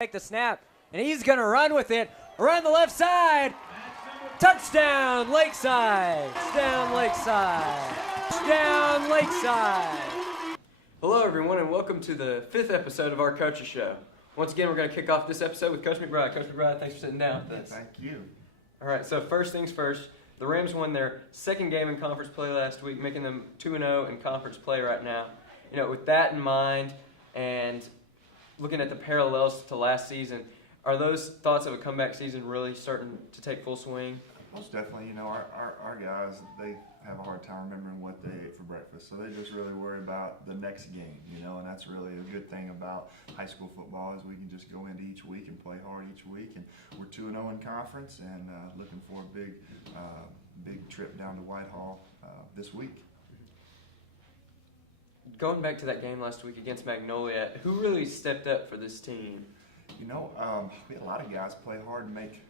Take the snap, and he's going to run with it. Around the left side. Touchdown, Lakeside. Touchdown, Lakeside. Touchdown, Lakeside. Hello, everyone, and welcome to the 5th episode of our Coaches Show. Once again, we're going to kick off this episode with Coach McBride. Coach McBride, thanks for sitting down with us. Thank you. All right, so first things first, the Rams won their second game in conference play last week, making them 2-0 in conference play right now. You know, with that in mind and looking at the parallels to last season, are those thoughts of a comeback season really starting to take full swing? Most definitely. You know, our guys, they have a hard time remembering what they ate for breakfast, so they just really worry about the next game, you know, and that's really a good thing about high school football is we can just go into each week and play hard each week, and we're 2-0 in conference and looking for a big trip down to Whitehall this week. Going back to that game last week against Magnolia, who really stepped up for this team? You know, we had a lot of guys play hard and make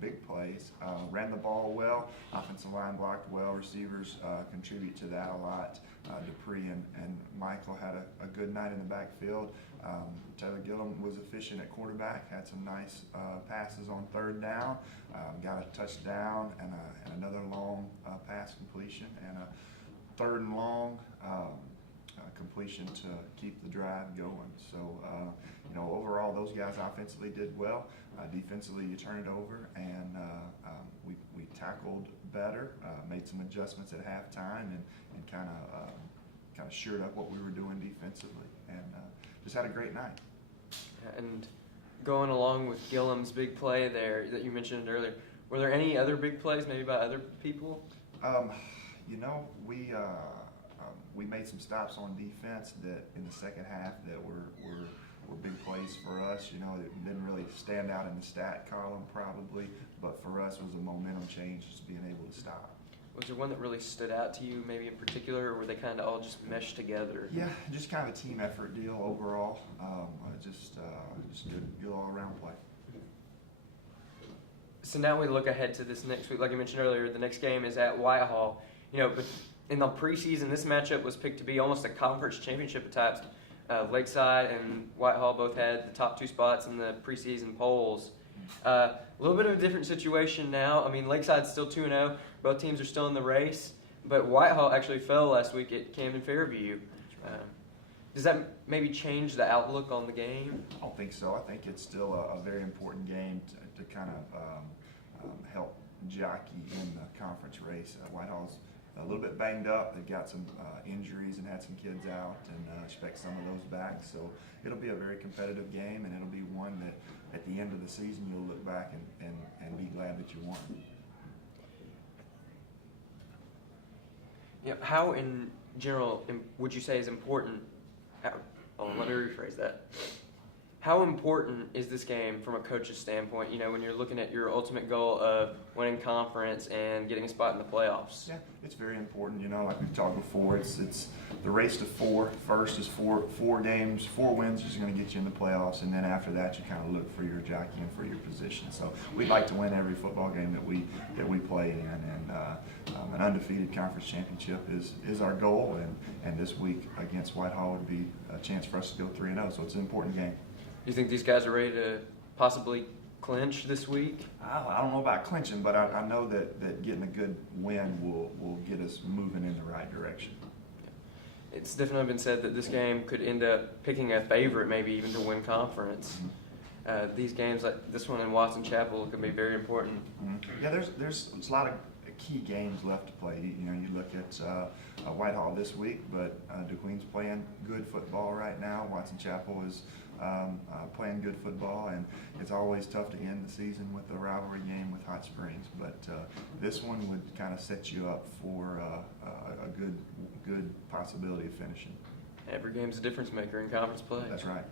big plays. Ran the ball well. Offensive line blocked well. Receivers contribute to that a lot. Dupree and Michael had a good night in the backfield. Taylor Gillum was efficient at quarterback. Had some nice passes on third down. Got a touchdown and another long pass completion and a third and long completion to keep the drive going. So, you know, overall, those guys offensively did well. Defensively, you turn it over, and we tackled better, made some adjustments at halftime, and kind of shored up what we were doing defensively, and just had a great night. And going along with Gillum's big play there that you mentioned earlier, were there any other big plays maybe by other people? You know, we made some stops on defense that in the second half that were big plays for us. You know, it didn't really stand out in the stat column probably, but for us it was a momentum change just being able to stop. Was there one that really stood out to you maybe in particular, or were they kind of all just meshed together? Yeah, just kind of a team effort deal overall. Just good all-around play. So now we look ahead to this next week. Like I mentioned earlier, the next game is at Whitehall. You know, but in the preseason, this matchup was picked to be almost a conference championship of types. Lakeside and Whitehall both had the top 2 spots in the preseason polls. A little bit of a different situation now. I mean, Lakeside's still 2-0. Both teams are still in the race. But Whitehall actually fell last week at Camden Fairview. Does that maybe change the outlook on the game? I don't think so. I think it's still a very important game to kind of help jockey in the conference race. Whitehall's a little bit banged up. They've got some injuries and had some kids out, and expect some of those back. So it'll be a very competitive game, and it'll be one that at the end of the season you'll look back and be glad that you won. Yeah, how in general would you say is important? Let me rephrase that. How important is this game from a coach's standpoint, you know, when you're looking at your ultimate goal of winning conference and getting a spot in the playoffs? Yeah, it's very important. You know, like we've talked before, it's the race to 4. First is four games, 4 wins is going to get you in the playoffs, and then after that you kind of look for your jockey and for your position. So we'd like to win every football game that we play in, and an undefeated conference championship is our goal, and this week against Whitehall would be a chance for us to go 3-0, so it's an important game. You think these guys are ready to possibly clinch this week? I don't know about clinching, but I know that getting a good win will get us moving in the right direction. It's definitely been said that this game could end up picking a favorite, maybe even to win conference. Mm-hmm. These games like this one in Watson Chapel can be very important. Mm-hmm. Yeah, there's a lot of key games left to play. You know, you look at Whitehall this week, but DeQueen's playing good football right now. Watson Chapel is playing good football, and it's always tough to end the season with a rivalry game with Hot Springs. But this one would kind of set you up for a good possibility of finishing. Every game's a difference maker in conference play. That's right.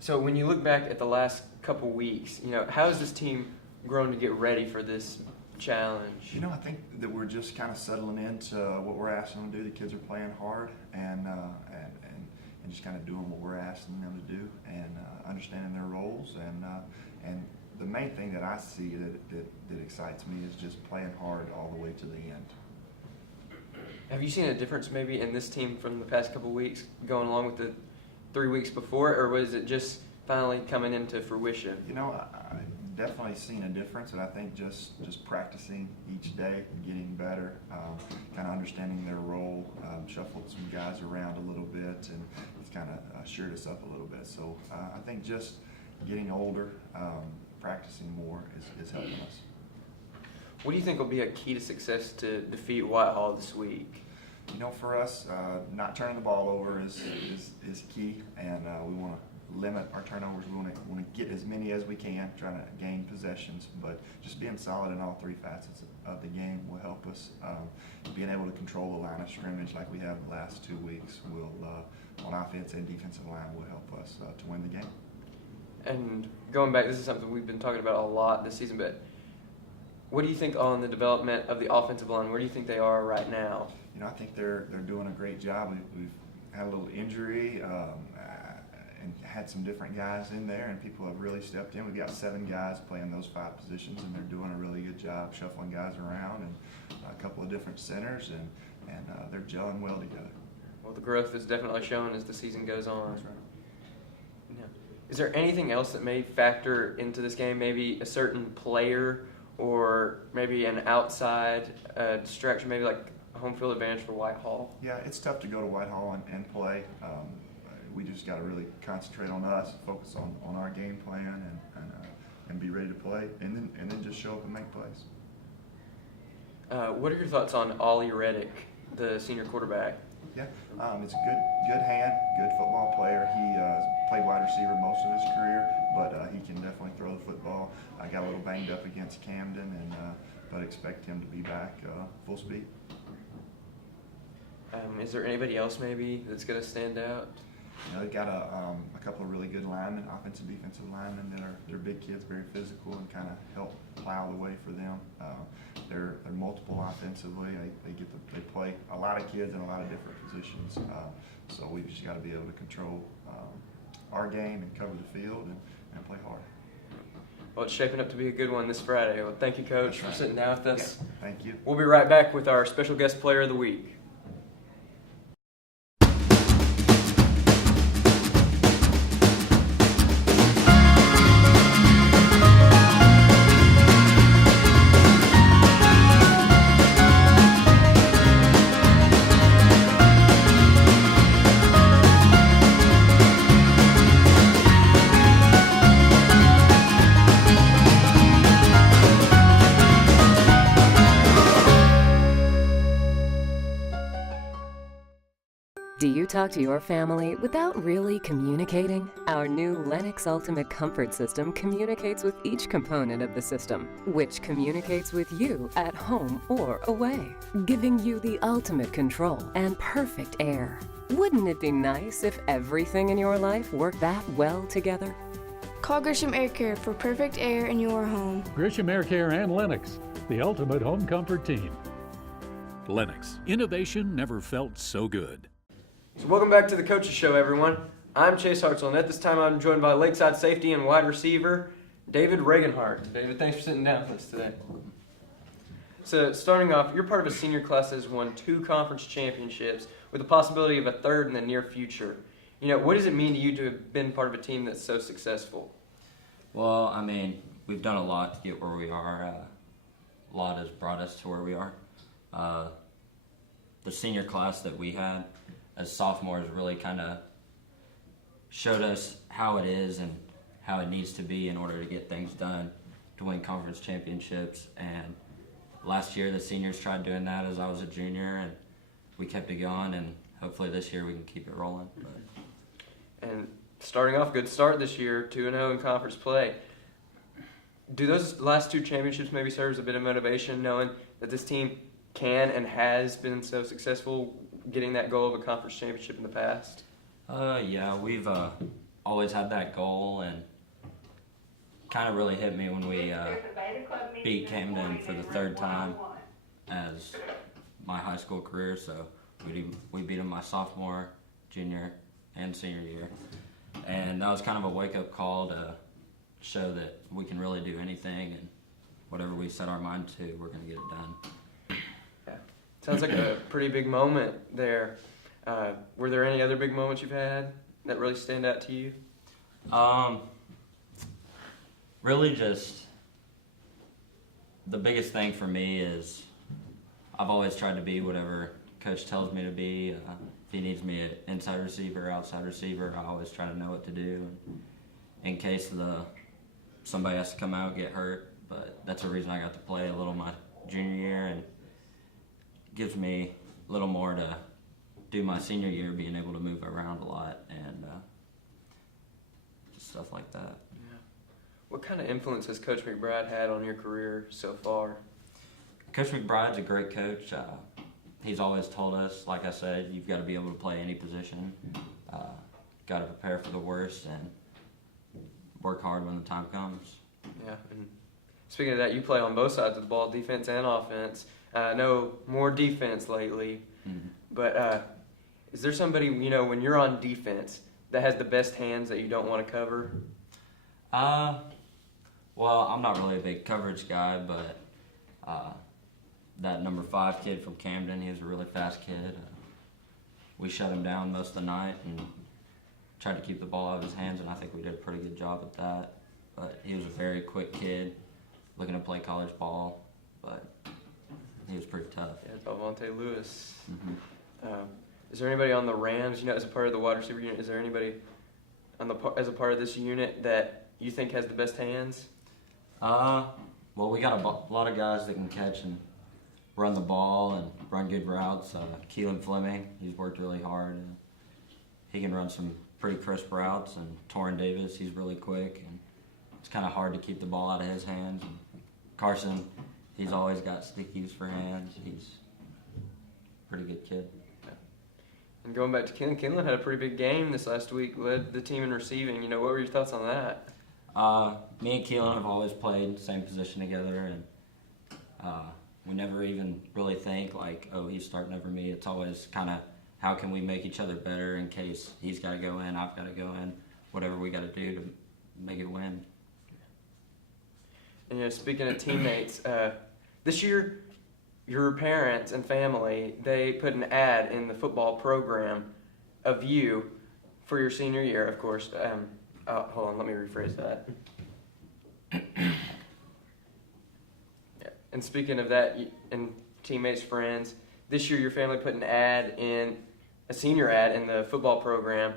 So when you look back at the last couple weeks, you know, how has this team grown to get ready for this challenge? You know, I think that we're just kind of settling into what we're asking them to do. The kids are playing hard and just kind of doing what we're asking them to do, and understanding their roles, and the main thing that I see that excites me is just playing hard all the way to the end. Have you seen a difference maybe in this team from the past couple of weeks going along with the 3 weeks before, or was it just finally coming into fruition? You know, I definitely seen a difference, and I think just practicing each day, getting better, kind of understanding their role, shuffled some guys around a little bit, and it's kind of assured us up a little bit. So I think just getting older, practicing more is helping us. What do you think will be a key to success to defeat Whitehall this week? You know, for us, not turning the ball over is key, and we want to limit our turnovers. We want to get as many as we can, trying to gain possessions, but just being solid in all three facets of the game will help us. Being able to control the line of scrimmage like we have the last 2 weeks will, on offense and defensive line, will help us to win the game. And going back, this is something we've been talking about a lot this season, but what do you think on the development of the offensive line? Where do you think they are right now? You know, I think they're doing a great job. We've had a little injury and had some different guys in there, and people have really stepped in. We've got 7 guys playing those 5 positions, and they're doing a really good job shuffling guys around, and a couple of different centers, and they're gelling well together. Well, the growth is definitely showing as the season goes on. That's right. Yeah. Is there anything else that may factor into this game? Maybe a certain player, or maybe an outside distraction, maybe like a home field advantage for Whitehall? Yeah, it's tough to go to Whitehall and play. We just got to really concentrate on us, focus on our game plan, and be ready to play, and then just show up and make plays. What are your thoughts on Ollie Reddick, the senior quarterback? Yeah, it's a good hand, good football player. He played wide receiver most of his career, but he can definitely throw the football. I got a little banged up against Camden, but expect him to be back full speed. Is there anybody else maybe that's going to stand out? You know, they've got a couple of really good linemen, offensive, defensive linemen they're big kids, very physical, and kind of help plow the way for them. They're multiple offensively. They play a lot of kids in a lot of different positions. So we've just got to be able to control our game and cover the field and play hard. Well, it's shaping up to be a good one this Friday. Well, thank you, Coach, for sitting down with us. Yeah, thank you. We'll be right back with our special guest player of the week. Do you talk to your family without really communicating? Our new Lennox Ultimate Comfort System communicates with each component of the system, which communicates with you at home or away, giving you the ultimate control and perfect air. Wouldn't it be nice if everything in your life worked that well together? Call Grisham Air Care for perfect air in your home. Grisham Air Care and Lennox, the ultimate home comfort team. Lennox, innovation never felt so good. So welcome back to the Coaches Show, everyone. I'm Chase Hartsell, and at this time I'm joined by Lakeside safety and wide receiver David Regenhart. David, thanks for sitting down with us today. So starting off, you're part of a senior class that has won 2 conference championships with the possibility of a 3rd in the near future. You know, what does it mean to you to have been part of a team that's so successful? Well, I mean, we've done a lot to get where we are. A lot has brought us to where we are. The senior class that we had as sophomores really kind of showed us how it is and how it needs to be in order to get things done to win conference championships. And last year the seniors tried doing that as I was a junior, and we kept it going, and hopefully this year we can keep it rolling. And starting off, good start this year, 2-0 in conference play. Do those last 2 championships maybe serve as a bit of motivation, knowing that this team can and has been so successful getting that goal of a conference championship in the past? Yeah, we've always had that goal, and kind of really hit me when we beat Camden for the 3rd time as my high school career. So we beat them my sophomore, junior, and senior year, and that was kind of a wake-up call to show that we can really do anything, and whatever we set our mind to, we're going to get it done. Yeah. Sounds like a pretty big moment there. Were there any other big moments you've had that really stand out to you? Really just the biggest thing for me is I've always tried to be whatever coach tells me to be. If he needs me an inside receiver, outside receiver, I always try to know what to do in case somebody has to come out and get hurt. But that's the reason I got to play a little my junior year, and gives me a little more to do my senior year, being able to move around a lot and just stuff like that. What kind of influence has Coach McBride had on your career so far? Coach McBride's a great coach. He's always told us, like I said, you've got to be able to play any position. Got to prepare for the worst and work hard when the time comes. Yeah, and speaking of that, you play on both sides of the ball, defense and offense. I know more defense lately, but is there somebody, when you're on defense that has the best hands that you don't want to cover? Well, I'm not really a big coverage guy, but that number 5 kid from Camden, he was a really fast kid. We shut him down most of the night and tried to keep the ball out of his hands, and I think we did a pretty good job at that. But he was a very quick kid, looking to play college ball, but he was pretty tough. Yeah, Valvonte Lewis. Is there anybody on the Rams, as a part of the wide receiver unit, is there anybody as a part of this unit that you think has the best hands? Well, we got a lot of guys that can catch and run the ball and run good routes. Keelan Fleming, he's worked really hard. And he can run some pretty crisp routes. And Torrin Davis, he's really quick. And it's kind of hard to keep the ball out of his hands. And Carson, he's always got stickies for hands. He's a pretty good kid. And going back to Kinlan had a pretty big game this last week, led the team in receiving. What were your thoughts on that? Me and Keelan have always played the same position together, and we never even really think like, oh, he's starting over me. It's always kind of how can we make each other better in case he's got to go in, I've got to go in, whatever we got to do to make it win. And speaking of teammates, this year your parents and family, they put an ad in the football program of you for your senior year, of course. Hold on, let me rephrase that. Yeah. And speaking of that, and teammates, friends, this year your family put a senior ad in the football program,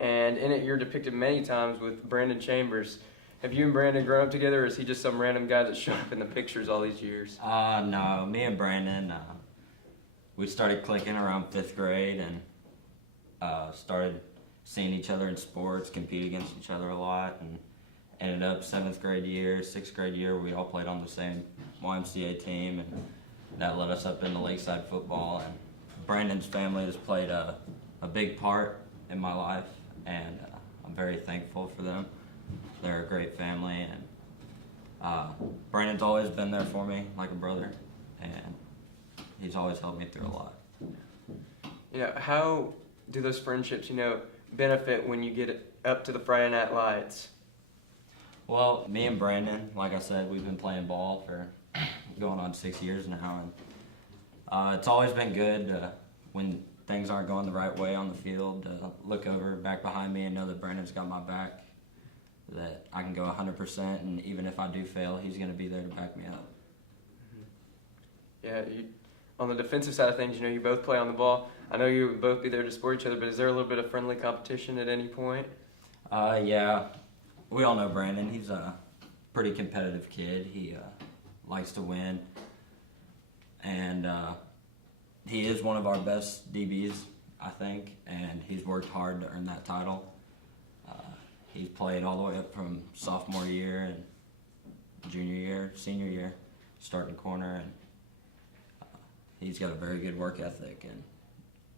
and in it you're depicted many times with Brandon Chambers. Have you and Brandon grown up together, or is he just some random guy that showed up in the pictures all these years? No, me and Brandon, we started clicking around 5th grade and started seeing each other in sports, compete against each other a lot, and ended up 7th grade year, 6th grade year, we all played on the same YMCA team, and that led us up into Lakeside football. And Brandon's family has played a big part in my life, and I'm very thankful for them. They're a great family, and Brandon's always been there for me like a brother, and he's always helped me through a lot. How do those friendships, benefit when you get up to the Friday Night Lights? Well, me and Brandon, like I said, we've been playing ball for going on 6 years now, and it's always been good when things aren't going the right way on the field to look over back behind me and know that Brandon's got my back, that I can go 100%, and even if I do fail, he's going to be there to back me up. Yeah, on the defensive side of things, you both play on the ball. I know you would both be there to support each other, but is there a little bit of friendly competition at any point? Yeah, we all know Brandon. He's a pretty competitive kid. He likes to win, and he is one of our best DBs, I think, and he's worked hard to earn that title. He's played all the way up from sophomore year and junior year, senior year, starting corner, and he's got a very good work ethic. And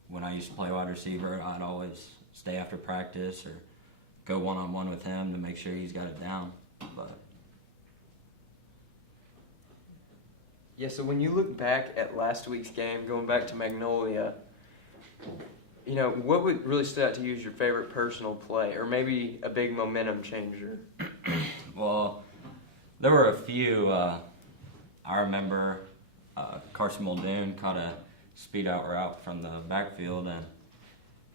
when I used to play wide receiver, I'd always stay after practice or go one-on-one with him to make sure he's got it down. But Yeah, so when you look back at last week's game, going back to Magnolia, what would really stood out to you as your favorite personal play, or maybe a big momentum changer? Well, there were a few. I remember Carson Muldoon caught a speed out route from the backfield, and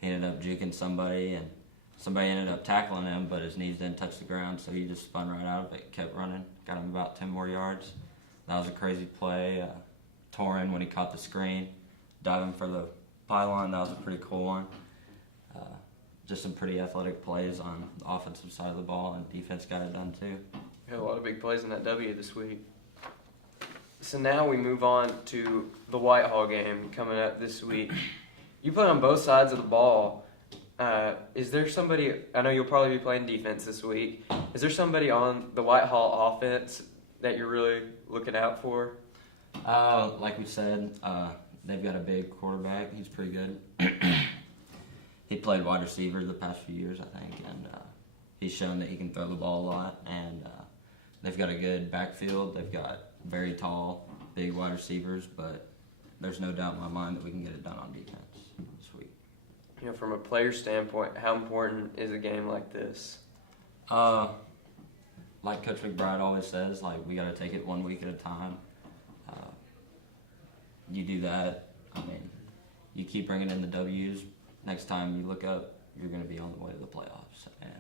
he ended up juking somebody, and somebody ended up tackling him, but his knees didn't touch the ground, so he just spun right out of it, kept running, got him about 10 more yards. That was a crazy play. Torin, when he caught the screen, diving for the pylon, that was a pretty cool one. Just some pretty athletic plays on the offensive side of the ball, and defense got it done too. We had a lot of big plays in that W this week. So now we move on to the Whitehall game coming up this week. You play on both sides of the ball. Is there somebody, I know you'll probably be playing defense this week, is there somebody on the Whitehall offense that you're really looking out for? Like we said, they've got a big quarterback. He's pretty good. He played wide receiver the past few years, I think, and he's shown that he can throw the ball a lot. And they've got a good backfield. They've got very tall, big wide receivers, but there's no doubt in my mind that we can get it done on defense this week. You know, from a player standpoint, how important is a game like this? Like Coach McBride always says, like, we got to take it 1 week at a time. You do that, I mean, you keep bringing in the W's. Next time you look up, you're going to be on the way to the playoffs. And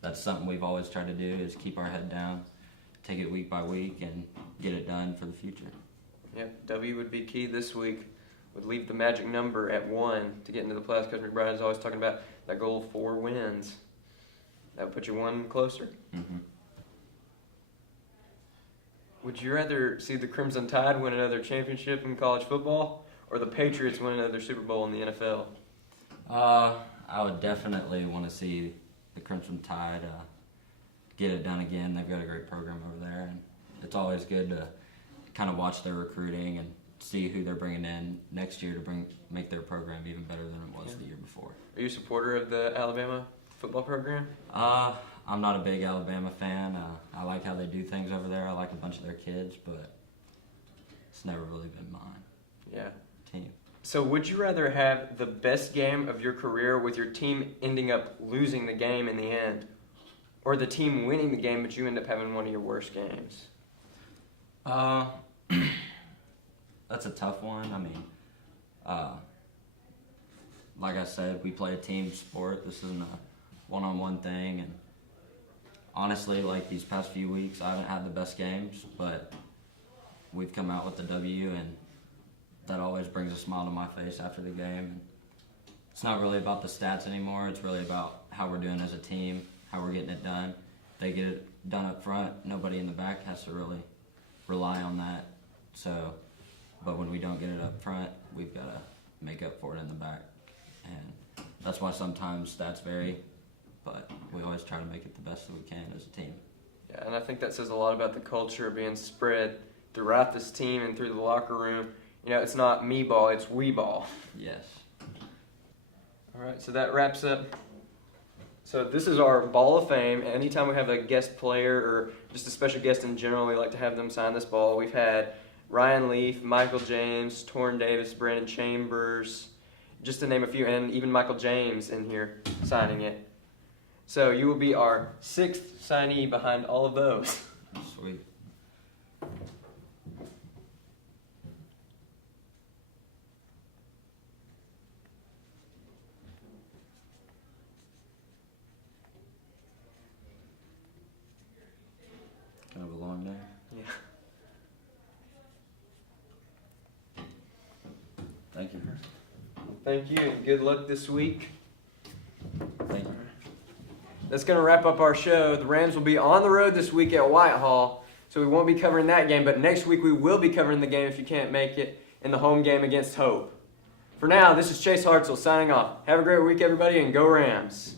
that's something we've always tried to do, is keep our head down, take it week by week, and get it done for the future. Yeah, W would be key this week. Would leave the magic number at 1 to get into the playoffs. Coach McBride is always talking about that goal of 4 wins. That would put you one closer. Mm-hmm. Would you rather see the Crimson Tide win another championship in college football, or the Patriots win another Super Bowl in the NFL? I would definitely want to see the Crimson Tide get it done again. They've got a great program over there, and it's always good to kind of watch their recruiting and see who they're bringing in next year to make their program even better than it was the year before. Are you a supporter of the Alabama football program? I'm not a big Alabama fan. I like how they do things over there. I like a bunch of their kids, but it's never really been mine. Yeah. Team. So would you rather have the best game of your career with your team ending up losing the game in the end, or the team winning the game but you end up having one of your worst games? That's a tough one. I mean, like I said, we play a team sport. This isn't a one-on-one thing, and honestly, like these past few weeks, I haven't had the best games, but we've come out with the W, and that always brings a smile to my face after the game. And it's not really about the stats anymore. It's really about how we're doing as a team, how we're getting it done. If they get it done up front, nobody in the back has to really rely on that. So, but when we don't get it up front, we've got to make up for it in the back. And that's why sometimes stats vary, but we always try to make it the best that we can as a team. Yeah, and I think that says a lot about the culture being spread throughout this team and through the locker room. You know, it's not me ball, it's we ball. Yes. All right, so that wraps up. So this is our Ball of Fame. Anytime we have a guest player or just a special guest in general, we like to have them sign this ball. We've had Ryan Leaf, Michael James, Torrin Davis, Brandon Chambers, just to name a few, and even Michael James in here signing it. So you will be our 6th signee behind all of those. Sweet. Kind of a long day. Yeah. Thank you. Thank you, and good luck this week. Thank you. That's going to wrap up our show. The Rams will be on the road this week at Whitehall, so we won't be covering that game, but next week we will be covering the game if you can't make it in the home game against Hope. For now, this is Chase Hartsell signing off. Have a great week, everybody, and go Rams.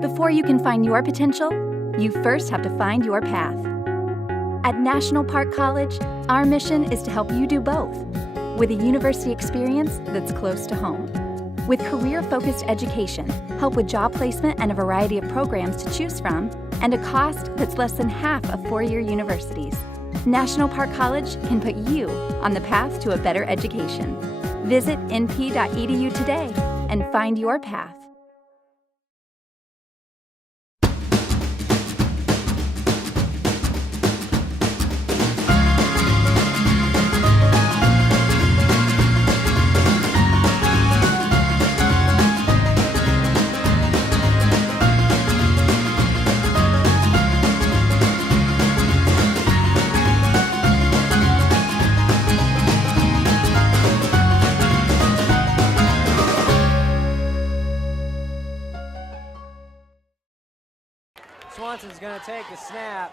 Before you can find your potential, you first have to find your path. At National Park College, our mission is to help you do both, with a university experience that's close to home. With career-focused education, help with job placement and a variety of programs to choose from, and a cost that's less than half of four-year universities, National Park College can put you on the path to a better education. Visit np.edu today and find your path. Swanson's going to take the snap.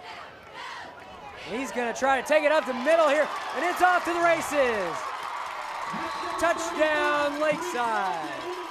He's going to try to take it up the middle here, and it's off to the races. Touchdown, Lakeside.